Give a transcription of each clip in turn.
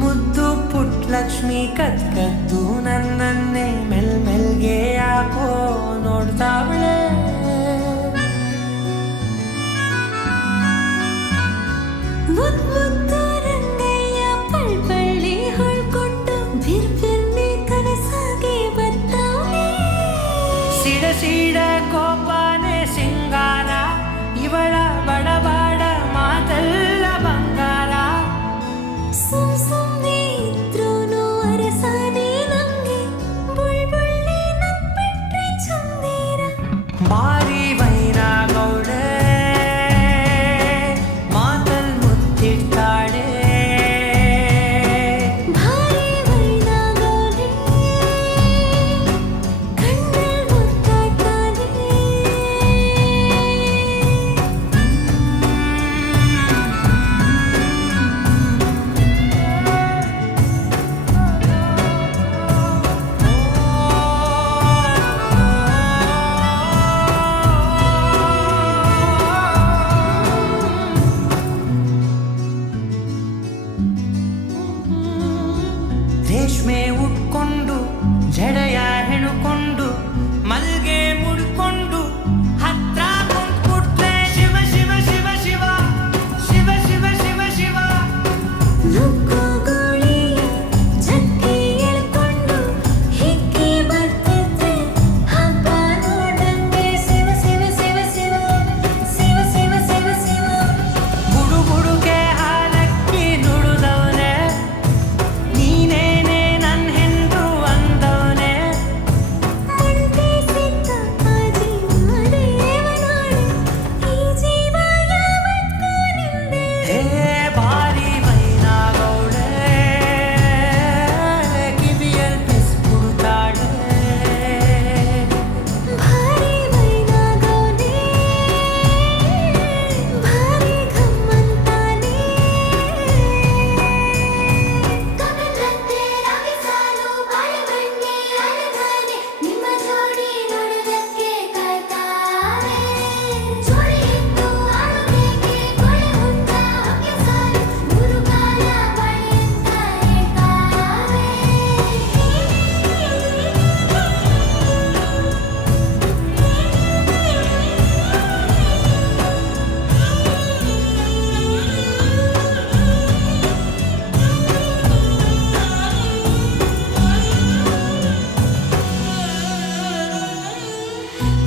ಮುದ್ದು ಪುಟ್ಲಕ್ಷ್ಮಿ ಕದ್ದು ನನ್ನನ್ನೇ ಮೆಲ್ಮೆಲ್ಗೆ ಯಾಕೋ ನೋಡ್ತಾವಳೆ. ಮುದ್ದು ರಂಗಯ್ಯ ಪಳ್ಪಳ್ಳಿ ಹೊಳ್ಕೊಂಡು ಬಿರ್ಬಿರ್ನೆ ಕನಸಾಗೆ ಬರ್ತಾವನೆ. ಸಿಡ ಸಿಡ ಕೋಪನೆ ಸಿಂಗಾರ, ಇವಳ ಬಡಬಾಡ ಮಾತೆಲ್ಲ ಬಂಗಾರ. ಸುಮ್ನೆ ಇದ್ರೂನು ಅರಸಾನೆ ನಂಗೆ, ಬುಳ್ಬುಳ್ಳಿ ನಗ್ಬಿಟ್ರೆ ಚಂದೇರ. ಬಾರಿ ವೈರಾಗೌಳೆ ಮಾತಲ್ ಮುತ್ತಿಟ್ಟಾಳೆ. ಭಾರಿ ವೈನಾಗೌಳೆ ಕಣ್ಣಲ್ ಮುತ್ತಾಡ್ತಾನೆ. ರೇಷ್ಮೆ ಉಟ್ಕೊಂಡು ಜಡೆಯ ಹೆಣುಕೊಂಡು ಮಲ್ಗೆ ಮುಡ್ಕೊಂಡು ಹತ್ರ ಕುಂತ್ಬಿಟ್ರೆ ಶಿವ ಶಿವ ಶಿವ ಶಿವ ಶಿವ ಶಿವ ಶಿವ ಶಿವ. ನುಗ್ಗುಗೋಳಿ ಜಗ್ಗಿ ಎಳ್ಕೊಂಡು ಹಿಕ್ಕಿ ಬರ್ತಿದ್ರೆ ಹಬ್ಬ ನೋಡಂಗೆ ಶಿವ ಶಿವ ಶಿವ ಶಿವ ಶಿವ ಶಿವ ಶಿವ ಶಿವ. ಬುಡು ಬುಡುಕೆ ಹಾಲಕ್ಕಿ ನುಡಿದವನೆ, ನೀನೇನೆ ನನ್ ಹೆಂಡ್ರು ಅಂದವನೆ. ಮಂಟೆ ಸಿಕ್ಕ ಆ ಜೀವ ದೇವನಾಡಿ, ಈ ಜೀವ ಯಾವತ್ತೂ ನಿಂದೆ. ಹೇ ಬಾರಿ ವೈನಾಗೌಳೆ ಕಿವಿಯಲ್ ಬಿಸ್ಬಿಡ್ತಾಳೆ. ಭಾರಿ ವೈನಾಗೌಳೆ ಭಾರಿ ಘಮ್ಮಂತಾನೆ. ಕವಿದಂತೆ ರಾಗಿಸಾಲು ಬಾಳೆಬಣ್ಣೆ ಅಳಗಾನೆ, ನಿಮ್ಮ ಜೋಡಿ ನೋಡೋದಕ್ಕೆ ಕಾಯ್ತಾರೆ. ಜೋಡಿ ಇದ್ದು ಆಡುಗೆಗೆ ಕೊಳೆ ಉದ್ದ ಹಕ್ಕೆ ಸಾಲು, ಮೂರು ಕಾಲ ಬಳೆ ಅಂತ ಹೇಳ್ತಾರೆ.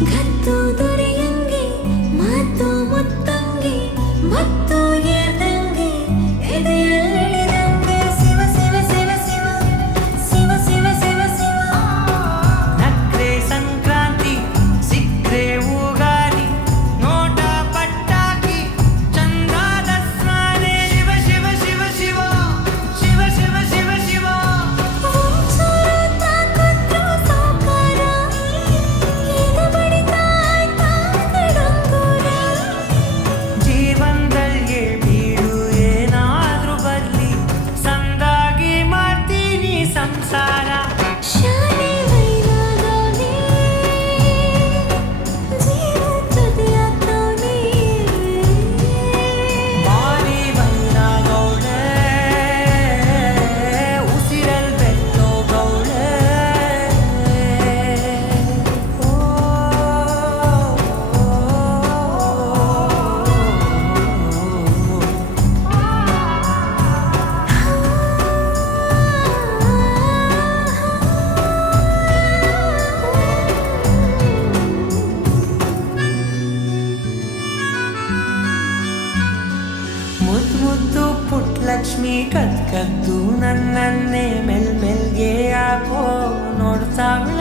ಗತ್ತು ದೊರೆಯಂಗೆ ಮಾತು ಮುತ್ತಂಗೆ ಮತ್ತು ಏರ್ದಂಗೆ ಎದೆಯಲ್ಲಿಳಿದಂಗೆ ಶಿವ ಶಿವ ಶಿವ ಶಿವ ಶಿವ ಶಿವ ಶಿವ ಶಿವ. ನಕ್ರೆ ಸಂಕ್ರಾಂತಿ ಸಿಕ್ರೆ ಉಗಾದಿ, ನೋಟ ಪಟ್ಟಾಕಿ ಚಂದ ದಸ್ರಾನೆ. ಶಿವ ಶಿವ ಶಿವ ಶಿವ ಶಿವ ಶಿವ ಶಿವ ಶಿವ. ಒಂಚೂರು ತಾಕತ್ತು ಸಾಕಾರ, ಎದೆ ಬಡಿತ ಆಯ್ತಾ ನಡಂಗೂರ. ಜೀವನದಲ್ಲಿ ಬೀಳು ಏನಾದ್ರೂ ಬರ್ಲಿ, ಸಂದಾಗಿ ಮಾಡ್ತೀನಿ ಸಂಸಾರ. ಶಾಲೆ ವೈರಾಗೌಳೆ ಜೀವ ಜೊತೆಯಾಗ್ತವ್ನೆ. ಬಾರಿ ವೈರಾಗೌಳೆ ಉಸಿರಲ್ ಬೆಟ್ಟೋಗೌಳೆ. ಮುದ್ದು ಪುಟ್ಲಕ್ಷ್ಮಿ ಕದ್ದು ನನ್ನನ್ನೇ ಮೆಲ್ಮೆಲ್ಗೆ ಯಾಕೋ ನೋಡ್ತಾವಳೆ.